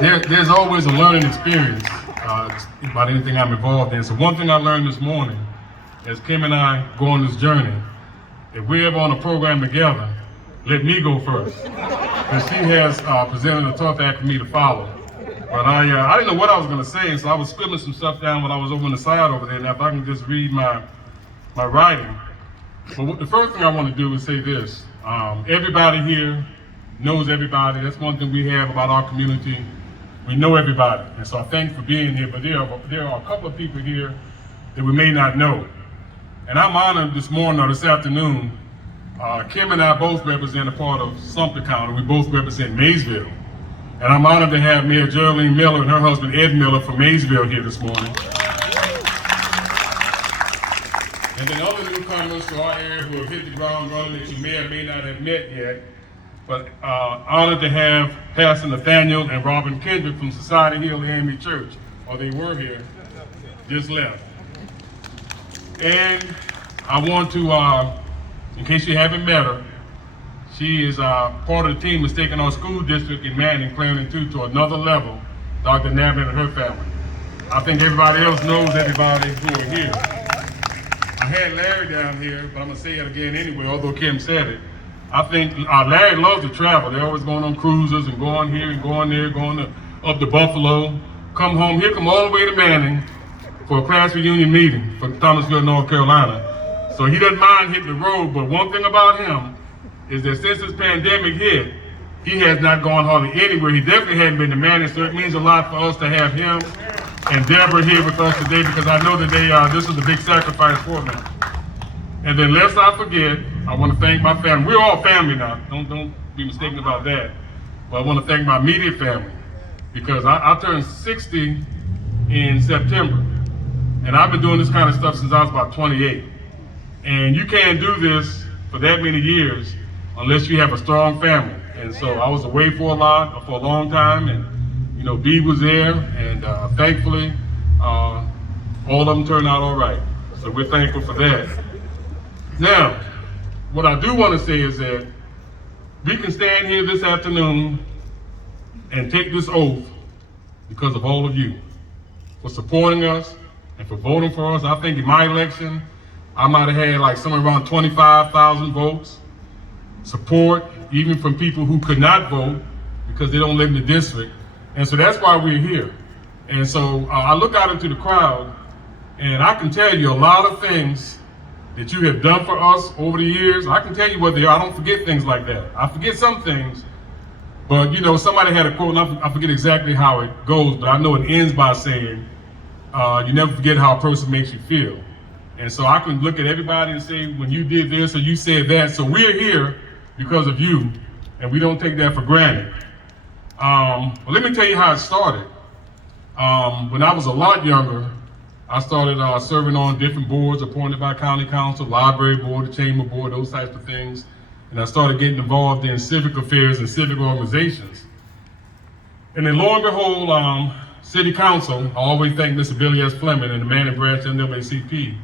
There's always a learning experience about anything I'm involved in. So one thing I learned this morning, as Kim and I go on this journey, if we're ever on a program together, let me go first. Because she has presented a tough act for me to follow. But I didn't know what I was going to say, and so I was scribbling some stuff down when I was over on the side over there. Now, if I can just read my writing. But the first thing I want to do is say this. Everybody here knows everybody. That's one thing we have about our community. We know everybody. And so I thank you for being here. But there are a couple of people here that we may not know. And I'm honored this morning or this afternoon. Kim and I both represent a part of Sumter County. We both represent Maysville. And I'm honored to have Mayor Geraldine Miller and her husband Ed Miller from Maysville here this morning. And then other newcomers to our area who have hit the ground running that you may or may not have met yet. But honored to have Pastor Nathaniel and Robin Kendrick from Society Hill AME Church, or they were here, just left. And I want to, in case you haven't met her, she is part of the team that's taking our school district in Manning, Clarendon 2 to another level, Dr. Nabin and her family. I think everybody else knows everybody who are here. I had Larry down here, but I'm gonna say it again anyway, although Kim said it. I think Larry loves to travel. They're always going on cruises and going here and going there, up to Buffalo, come home. Here come all the way to Manning for a class reunion meeting for Thomasville, North Carolina. So he doesn't mind hitting the road, but one thing about him is that since this pandemic hit, he has not gone hardly anywhere. He definitely hadn't been to Manning, so it means a lot for us to have him and Deborah here with us today, because I know that this is a big sacrifice for them. And then lest I forget, I want to thank my family. We're all family now. Don't be mistaken about that. But I want to thank my immediate family, because I turned 60 in September. And I've been doing this kind of stuff since I was about 28. And you can't do this for that many years unless you have a strong family. And so I was away for a long time, and Bee was there, and thankfully, all of them turned out all right. So we're thankful for that. Now, what I do want to say is that we can stand here this afternoon and take this oath because of all of you, for supporting us and for voting for us. I think in my election, I might have had like somewhere around 25,000 votes. Support, even from people who could not vote because they don't live in the district. And so that's why we're here. And so I look out into the crowd, and I can tell you a lot of things that you have done for us over the years. I can tell you what they are. I don't forget things like that. I forget some things, but somebody had a quote, and I forget exactly how it goes, but I know it ends by saying, you never forget how a person makes you feel. And so I can look at everybody and say, when you did this or you said that, so we're here because of you, and we don't take that for granted. Well, let me tell you how it started. When I was a lot younger, I started serving on different boards appointed by county council, library board, the chamber board, those types of things. And I started getting involved in civic affairs and civic organizations. And then lo and behold, city council, I always thank Mr. Billy S. Fleming and the Manning Branch NAACP,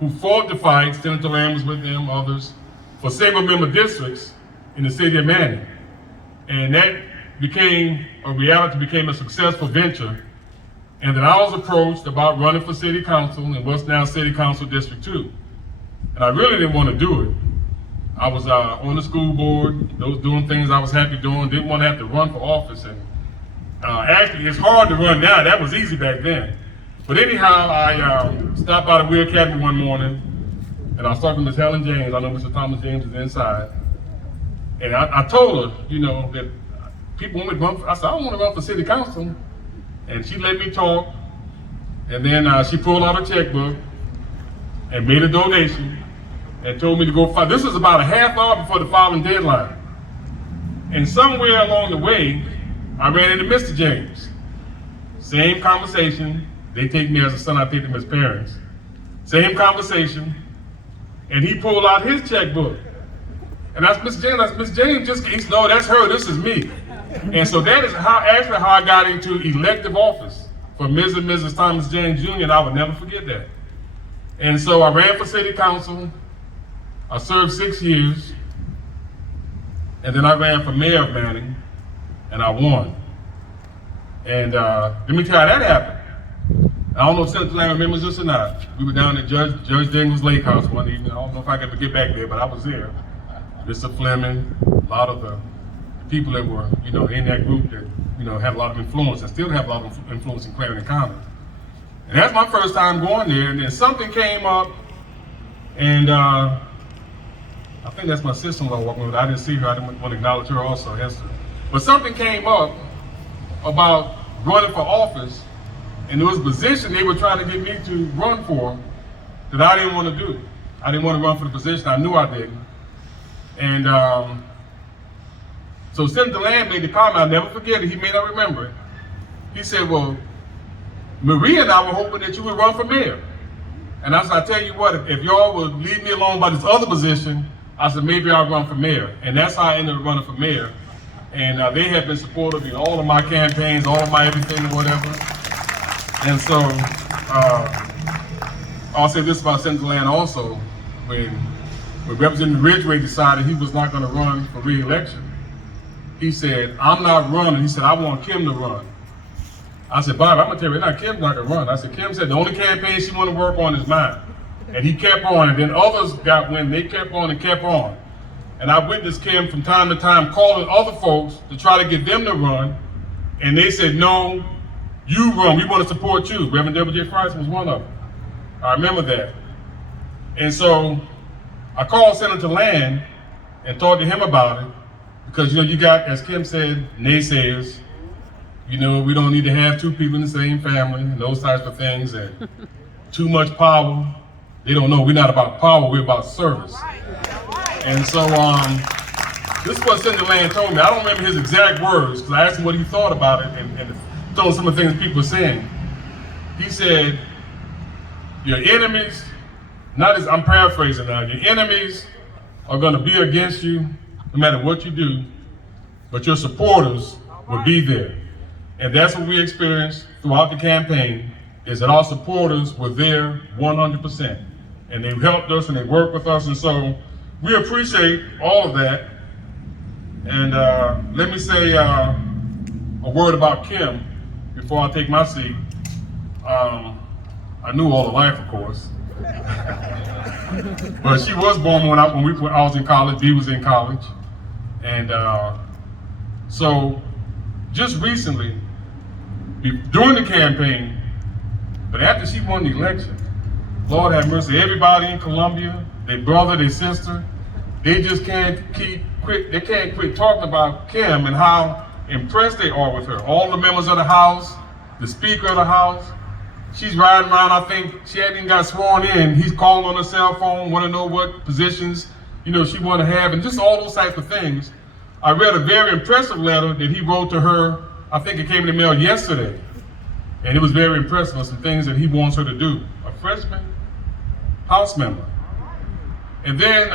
who fought the fight, Senator Lamb was with them, others, for single member districts in the city of Manning. And that became a successful venture. And then I was approached about running for city council in what's now City Council District 2. And I really didn't want to do it. I was on the school board, those doing things I was happy doing, didn't want to have to run for office. And actually, it's hard to run now. That was easy back then. But anyhow, I stopped by the Weir Academy one morning, and I was talking to Ms. Helen James. I know Mr. Thomas James is inside. And I told her, that people want me to run I said, I don't want to run for city council. And she let me talk, and then she pulled out a checkbook and made a donation and told me to go. This was about a half hour before the filing deadline. And somewhere along the way, I ran into Mr. James. Same conversation. They take me as a son, I take them as parents. Same conversation. And he pulled out his checkbook. And that's Mr. James. That's Miss James. No, that's her. This is me. And so that is how I got into elective office for Ms. and Mrs. Thomas James Jr., and I would never forget that. And so I ran for city council. I served 6 years. And then I ran for mayor of Manning, and I won. And let me tell you how that happened. I don't know if Senator Land remembers this or not. We were down at Judge Daniels Lake House one evening. I don't know if I can ever get back there, but I was there. Mr. Fleming, a lot of the people that were, in that group that, had a lot of influence and still have a lot of influence in Clarendon County. And that's my first time going there, and then something came up, and I think that's my sister-in-law walking with. I didn't see her. I didn't want to acknowledge her also, Esther. But something came up about running for office, and there was a position they were trying to get me to run for that I didn't want to do. I didn't want to run for the position. I knew I didn't. And so Senator Land made the comment, I'll never forget it, he may not remember it. He said, well, Maria and I were hoping that you would run for mayor. And I said, I tell you what, if y'all would leave me alone by this other position, I said, maybe I'll run for mayor. And that's how I ended up running for mayor. And they have been supportive in all of my campaigns, all of my everything or whatever. And so, I'll say this about Senator Land also, when Representative Ridgway decided he was not gonna run for re-election, he said, I'm not running. He said, I want Kim to run. I said, Bob, I'm gonna tell you right now, Kim's not gonna run. I said, Kim said the only campaign she wanna work on is mine. And he kept on, and then others got wind, they kept on and kept on. And I witnessed Kim from time to time calling other folks to try to get them to run, and they said, no, you run, we wanna support you. Reverend W.J. Price was one of them. I remember that. And so I called Senator Land and talked to him about it, because you got, as Kim said, naysayers. We don't need to have two people in the same family and those types of things, and too much power. They don't know we're not about power, we're about service. And so this is what Senator Land told me. I don't remember his exact words, because I asked him what he thought about it and told him some of the things people are saying. He said, your enemies, I'm paraphrasing now, your enemies are gonna be against you no matter what you do, but your supporters will be there. And that's what we experienced throughout the campaign, is that our supporters were there 100%. And they helped us and they worked with us, and so we appreciate all of that. And let me say a word about Kim before I take my seat. I knew all her life, of course. But she was born when I was in college, Dee was in college. And so just recently, during the campaign, but after she won the election, Lord have mercy, everybody in Columbia, their brother, their sister, they just can't quit talking about Kim and how impressed they are with her. All the members of the House, the Speaker of the House, she's riding around, I think she hadn't even got sworn in. He's calling on her cell phone, want to know what positions, she want to have, and just all those types of things. I read a very impressive letter that he wrote to her, I think it came in the mail yesterday. And it was very impressive on some things that he wants her to do. A freshman House member. And then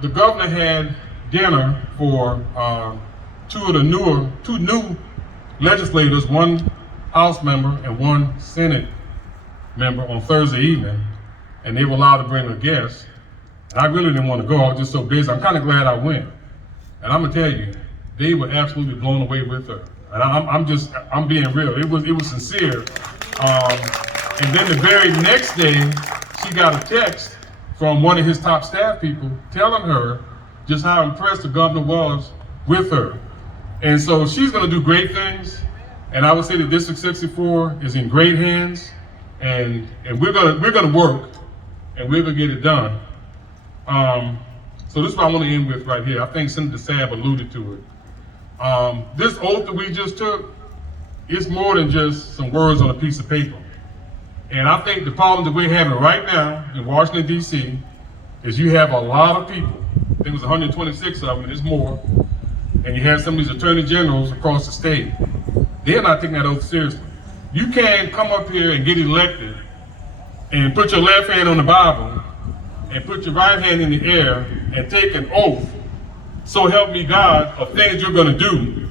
the governor had dinner for two new legislators, one House member and one Senate member on Thursday evening, and they were allowed to bring a guest. And I really didn't want to go, I was just so busy. I'm kind of glad I went. And I'm gonna tell you, they were absolutely blown away with her. And I'm being real, it was sincere. And then the very next day, she got a text from one of his top staff people telling her just how impressed the governor was with her. And so she's gonna do great things. And I would say that District 64 is in great hands, and we're gonna work, and we're gonna get it done. So this is what I want to end with right here. I think Senator Sabb alluded to it. This oath that we just took, it's more than just some words on a piece of paper. And I think the problem that we're having right now in Washington, D.C. is you have a lot of people, I think it was 126 of them, and there's more, and you have some of these attorney generals across the state. They're not taking that oath seriously. You can't come up here and get elected and put your left hand on the Bible and put your right hand in the air and take an oath, so help me God, of things you're gonna do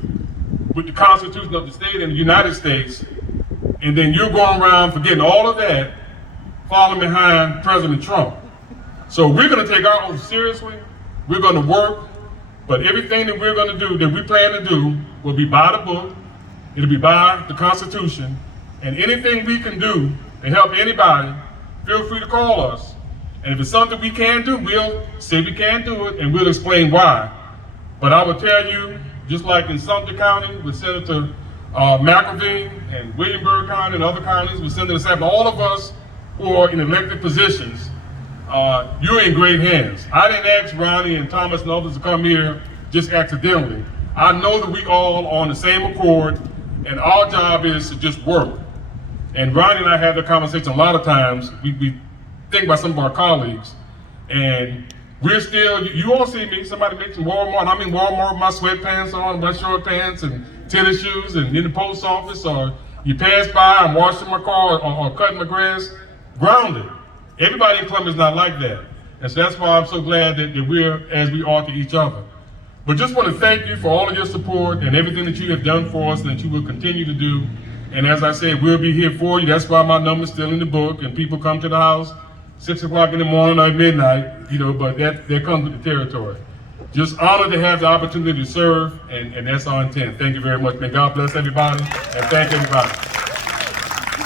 with the Constitution of the state and the United States, and then you're going around forgetting all of that, following behind President Trump. So we're gonna take our oath seriously, we're gonna work, but everything that we're gonna do, that we plan to do, will be by the book, It'll be by the Constitution, and anything we can do to help anybody, feel free to call us. And if it's something we can do, we'll say we can't do it, and we'll explain why. But I will tell you, just like in Sumter County with Senator McElveen, and Williamsburg County and other counties with Senator Sapp, all of us who are in elected positions, you're in great hands. I didn't ask Ronnie and Thomas and others to come here just accidentally. I know that we all are on the same accord, and our job is to just work. And Ronnie and I have that conversation a lot of times. We think about some of our colleagues, and we're still, you all see me, somebody mentioned Walmart, I'm in Walmart with my sweatpants on, my short pants and tennis shoes, and in the post office, or you pass by, I'm washing my car or cutting my grass, grounded. Everybody in Columbus is not like that. And so that's why I'm so glad that we're as we are to each other. But just want to thank you for all of your support and everything that you have done for us and that you will continue to do. And as I said, we'll be here for you. That's why my number's still in the book, and people come to the house 6 o'clock in the morning or midnight, but that comes with the territory. Just honored to have the opportunity to serve, and that's our intent. Thank you very much. May God bless everybody, and thank everybody.